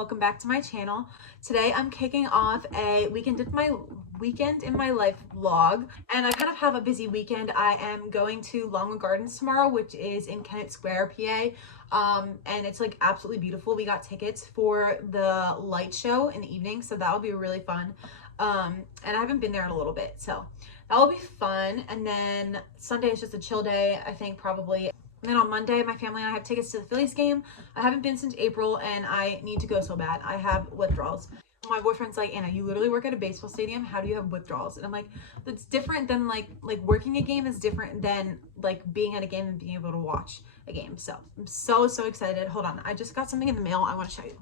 welcome back to my channel. Today I'm kicking off a weekend in my life vlog, and I kind of have a busy weekend. I am going to Longwood Gardens tomorrow, which is in Kennett Square, PA, and it's like absolutely beautiful. We got tickets for the light show in the evening, so that'll be really fun. And I haven't been there in a little bit, so that'll be fun. And then Sunday is just a chill day, I think, probably. And then on Monday, my family and I have tickets to the Phillies game. I haven't been since April, and I need to go so bad. I have withdrawals. My boyfriend's like, Anna, you literally work at a baseball stadium. How do you have withdrawals? And I'm like, it's different than like working a game is different than like being at a game and being able to watch a game. So I'm so excited. Hold on, I just got something in the mail I want to show you.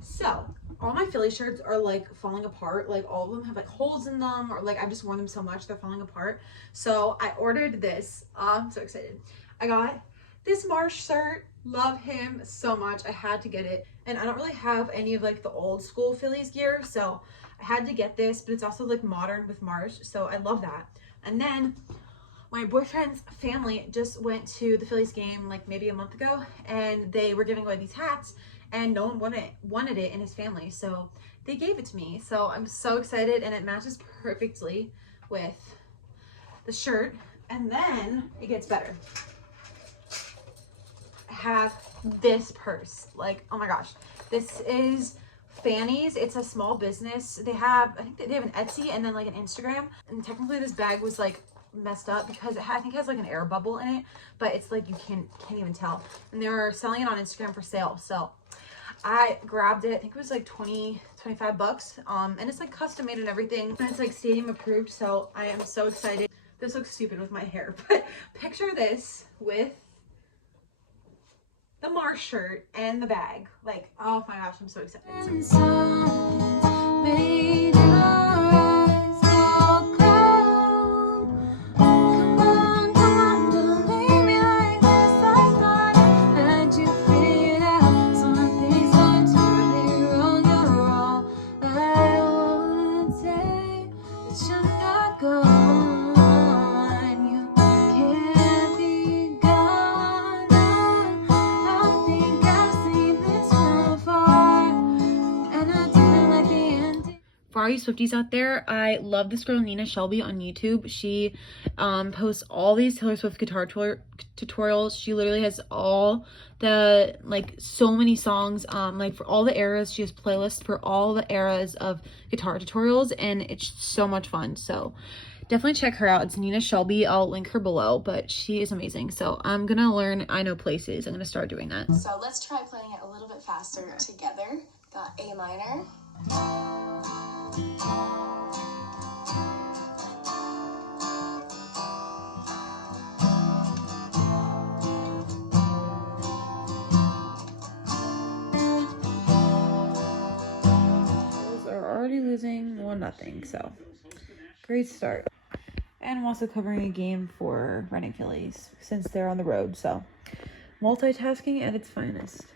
So all my Philly shirts are like falling apart. Like all of them have like holes in them, or like I've just worn them so much they're falling apart. So I ordered this. I'm so excited. I got this Marsh shirt. Love him so much. I had to get it. And I don't really have any of like the old school Phillies gear, so I had to get this, but it's also like modern with Marsh, so I love that. And then my boyfriend's family just went to the Phillies game like maybe a month ago, and they were giving away these hats, and no one wanted it in his family, so they gave it to me. So I'm so excited, and it matches perfectly with the shirt. And then it gets better. Have this purse. Like, oh my gosh, this is Fanny's. It's a small business. They have, I think they have an Etsy and then like an Instagram, and technically this bag was like messed up because I think it has like an air bubble in it, but it's like you can't even tell, and they're selling it on Instagram for sale. So I grabbed it. I think it was like 25 bucks, and it's like custom made and everything, and it's like stadium approved, so I am so excited. This looks stupid with my hair, but picture this with the Marsh shirt and the bag. Like, oh my gosh, I'm so excited. For all you Swifties out there, I love this girl Nina Shelby on YouTube. She posts all these Taylor Swift guitar tutorials. She literally has all the, like, so many songs, like for all the eras. She has playlists for all the eras of guitar tutorials, and it's so much fun. So definitely check her out. It's Nina Shelby. I'll link her below, but she is amazing. So I'm gonna learn I Know Places. I'm gonna start doing that. So let's try playing it a little bit faster together. Got A minor. Are already losing 1-0, so great start. And I'm also covering a game for Running Phillies since they're on the road, so multitasking at its finest.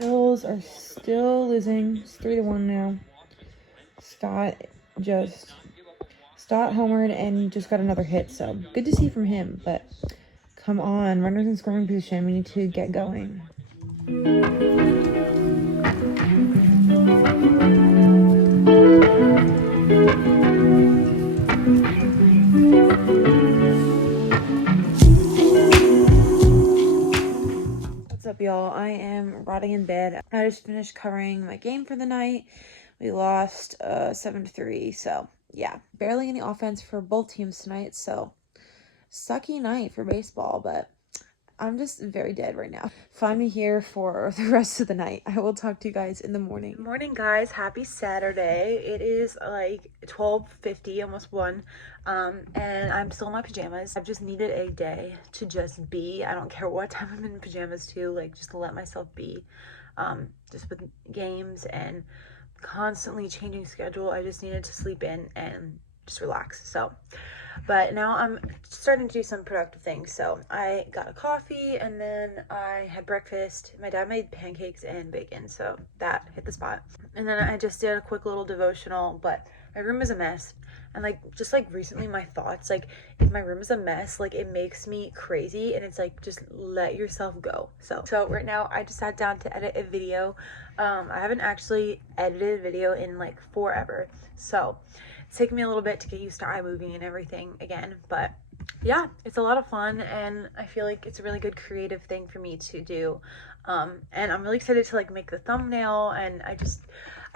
Phils are still losing. It's 3-1 now. Stott homered and just got another hit, so good to see from him. But come on, runners in scoring position, we need to get going. What's up, y'all? I am rotting in bed. I just finished covering my game for the night. We lost 7-3, so yeah, barely any offense for both teams tonight, so sucky night for baseball, but I'm just very dead right now. Find me here for the rest of the night. I will talk to you guys in the morning. Good morning, guys. Happy Saturday. It is like 12:50, almost 1, and I'm still in my pajamas. I've just needed a day to just be. I don't care what time I'm in pajamas to, like, just to let myself be. Just with games and constantly changing schedule, I just needed to sleep in and just relax. So but now I'm starting to do some productive things. So I got a coffee, and then I had breakfast. My dad made pancakes and bacon, so that hit the spot. And then I just did a quick little devotional, but my room is a mess. And like just like recently my thoughts, like if my room is a mess, like it makes me crazy, and it's like just let yourself go. So right now I just sat down to edit a video. I haven't actually edited a video in like forever, so it's taken me a little bit to get used to iMovie and everything again, but yeah, it's a lot of fun, and I feel like it's a really good creative thing for me to do. And I'm really excited to like make the thumbnail, and I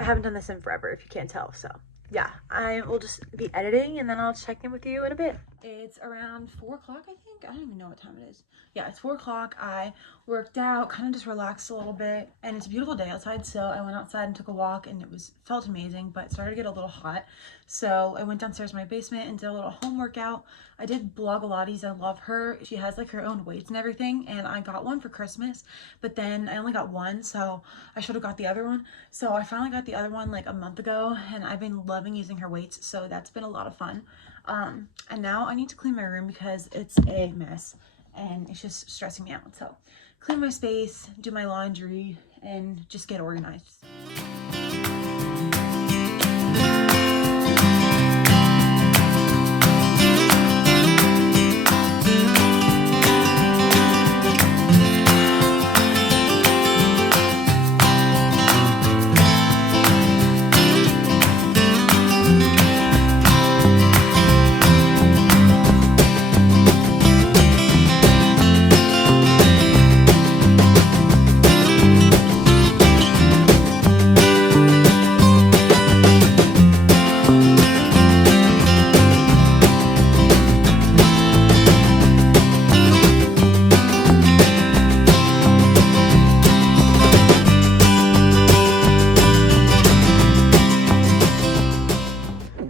haven't done this in forever, if you can't tell. So yeah, I will just be editing, and then I'll check in with you in a bit. It's around 4 o'clock, I think. I don't even know what time it is. Yeah, it's 4 o'clock. I worked out, kind of just relaxed a little bit, and it's a beautiful day outside, so I went outside and took a walk, and felt amazing, but it started to get a little hot. So I went downstairs to my basement and did a little home workout. I did Blogilates. I love her. She has like her own weights and everything, and I got one for Christmas, but then I only got one, so I should have got the other one. So I finally got the other one like a month ago, and I've been loving using her weights, so that's been a lot of fun. And now I need to clean my room because it's a mess and it's just stressing me out. So clean my space, do my laundry, and just get organized.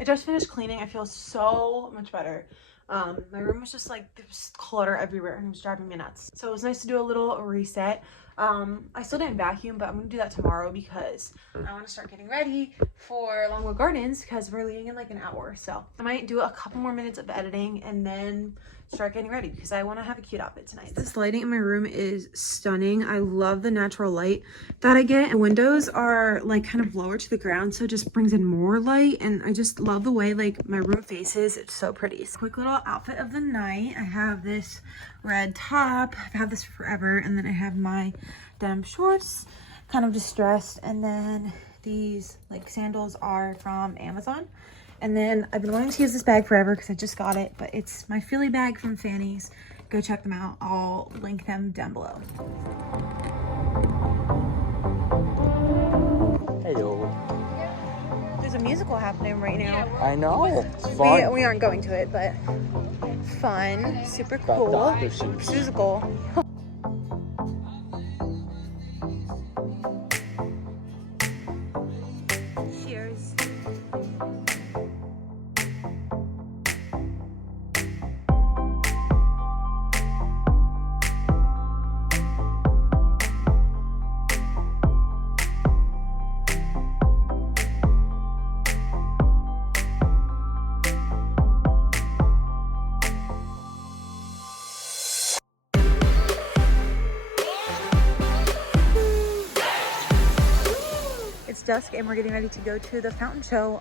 Just finished cleaning. I feel so much better. My room was just like there's clutter everywhere, and it was driving me nuts. So it was nice to do a little reset. I still didn't vacuum, but I'm gonna do that tomorrow because I want to start getting ready for Longwood Gardens because we're leaving in like an hour. So I might do a couple more minutes of editing and then start getting ready because I want to have a cute outfit tonight. This lighting in my room is stunning. I love the natural light that I get. The windows are like kind of lower to the ground, so it just brings in more light, and I just love the way like my room faces. It's so pretty. So quick little outfit of the night. I have this red top. I've had this forever, and then I have my denim shorts, kind of distressed, and then these like sandals are from Amazon. And then I've been wanting to use this bag forever because I just got it, but it's my Philly bag from Fanny's. Go check them out. I'll link them down below. Hello. There's a musical happening right now. I know. It's fun. We aren't going to it, but fun, super About cool. Dr. Seuss. Musical. Cheers. It's dusk and we're getting ready to go to the fountain show.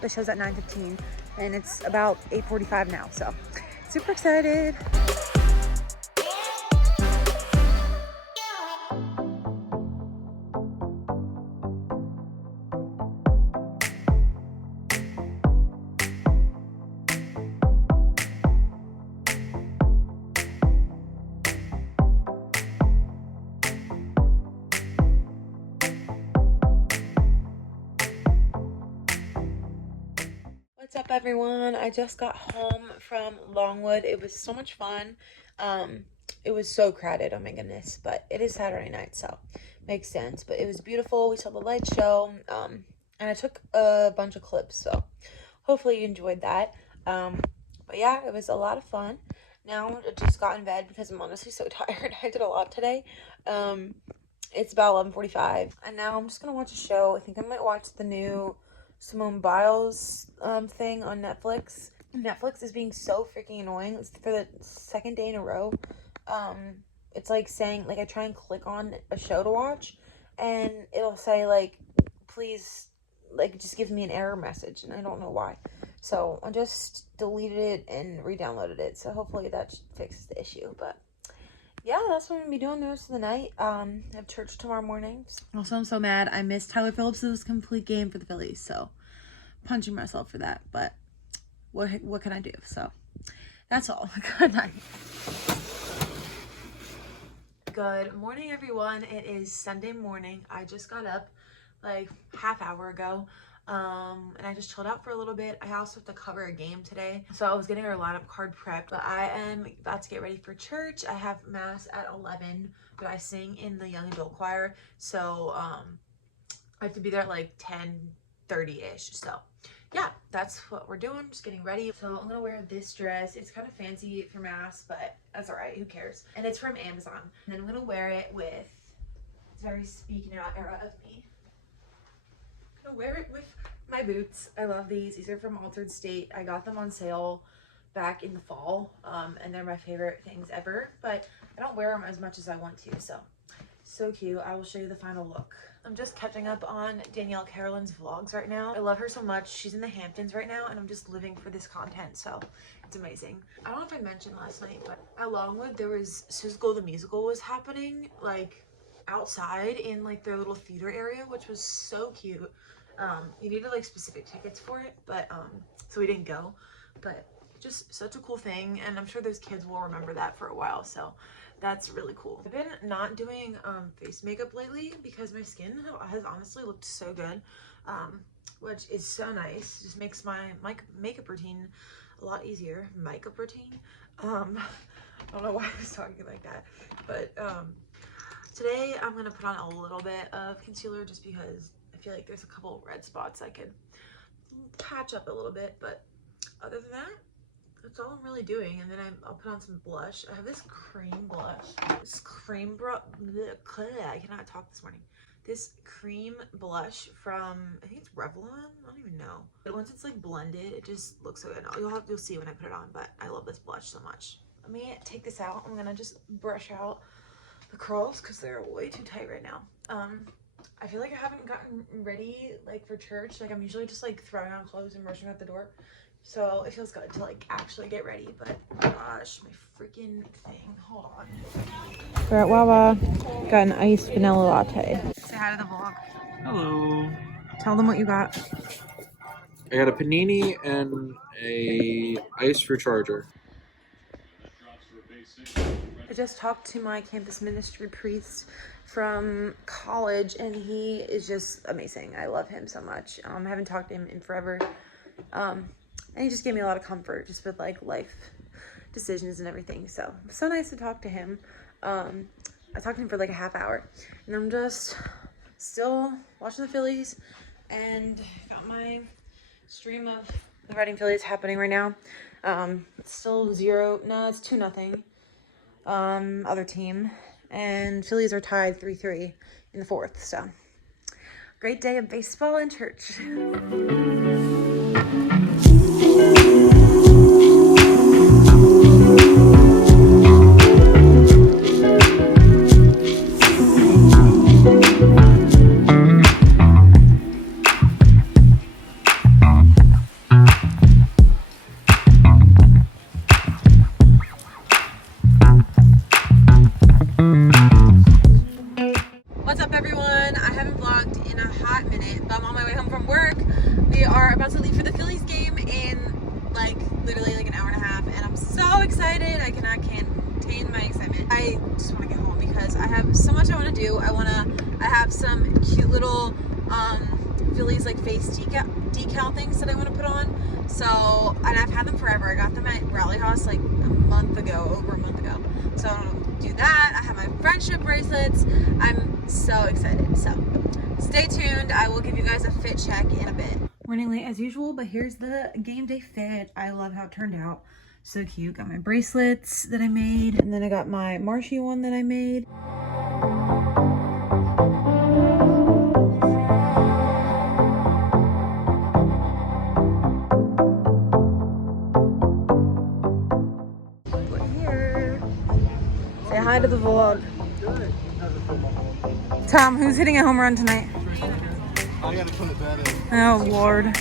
The show's at 9:15 and it's about 8:45 now, so super excited. What's up, everyone? I just got home from Longwood. It was so much fun. It was so crowded, oh my goodness, but it is Saturday night, so makes sense. But it was beautiful. We saw the light show, and I took a bunch of clips, so hopefully you enjoyed that. But yeah, it was a lot of fun. Now I just got in bed because I'm honestly so tired. I did a lot today. It's about 11:45, and now I'm just gonna watch a show. I think I might watch the new Simone Biles thing on Netflix. Netflix is being so freaking annoying. It's for the second day in a row. It's like saying, like, I try and click on a show to watch, and it'll say, like, please, like, just give me an error message, and I don't know why. So I just deleted it and re-downloaded it. So hopefully that fixes the issue. But yeah, that's what I'm gonna be doing the rest of the night. I have church tomorrow morning. Also, I'm so mad. I missed Tyler Phillips' complete game for the Phillies. So punching myself for that. But what can I do? So that's all. Good night. Good morning, everyone. It is Sunday morning. I just got up like half hour ago. And I just chilled out for a little bit. I also have to cover a game today, so I was getting our lineup card prep, but I am about to get ready for church. I have mass at 11, but I sing in the young adult choir, so I have to be there at like 10:30ish. So yeah, that's what we're doing. Just getting ready. So I'm gonna wear this dress. It's kind of fancy for mass, but that's all right, who cares? And it's from Amazon. And then I'm gonna wear it with, it's very speaking out era of me. I'm gonna wear it with my boots. I love these. These are from Altered State. I got them on sale back in the fall, and they're my favorite things ever, but I don't wear them as much as I want to, so cute. I will show you the final look. I'm just catching up on Danielle Carolyn's vlogs right now. I love her so much. She's in the Hamptons right now, and I'm just living for this content, so it's amazing. I don't know if I mentioned last night, but at Longwood, there was Seussical the Musical was happening, like, outside in, like, their little theater area, which was so cute. You needed like specific tickets for it, but so we didn't go, but just such a cool thing, and I'm sure those kids will remember that for a while, so that's really cool. I've been not doing face makeup lately because my skin has honestly looked so good, which is so nice. Just makes my makeup routine a lot easier. Makeup routine, I don't know why I was talking like that, but today I'm gonna put on a little bit of concealer just because I feel like there's a couple red spots I could patch up a little bit, but other than that, that's all I'm really doing. And then I'll put on some blush. I have this cream blush. This cream I cannot talk this morning. This cream blush from, I think it's Revlon? I don't even know. But once it's like blended, it just looks so good. You'll see when I put it on, but I love this blush so much. Let me take this out. I'm gonna just brush out the curls because they're way too tight right now. I feel like I haven't gotten ready like for church. Like I'm usually just like throwing on clothes and rushing out the door. So it feels good to like actually get ready, but gosh, my freaking thing. Hold on. We're at Wawa. Got an iced vanilla latte. Say hi to the vlog. Hello. Tell them what you got. I got a panini and a ice for charger. I just talked to my campus ministry priest from college, and he is just amazing. I love him so much. I haven't talked to him in forever. And he just gave me a lot of comfort just with like life decisions and everything. So nice to talk to him. I talked to him for like a half hour, and I'm just still watching the Phillies, and got my stream of the Reading Phillies happening right now. It's still 0, it's 2-0. Other team, and Phillies are tied 3-3 in the 4th. So great day of baseball and church. What's up, everyone? I haven't vlogged in a hot minute, but I'm on my way home from work. We are about to leave for the Phillies game in like literally like an hour and a half, and I'm so excited. I cannot contain my excitement. I just want to get home because I have so much I want to do. I have some cute little Phillies like face decal things that I want to put on. So, and I've had them forever. I got them at Rally House like over a month ago. So I'm gonna do that. I have my friendship bracelets. I'm so excited. So stay tuned. I will give you guys a fit check in a bit. Running late as usual, but here's the game day fit. I love how it turned out. So cute. Got my bracelets that I made, and then I got my Marshy one that I made. Say hi to the vlog. Tom, who's hitting a home run tonight? I gotta put it better. Oh, Lord.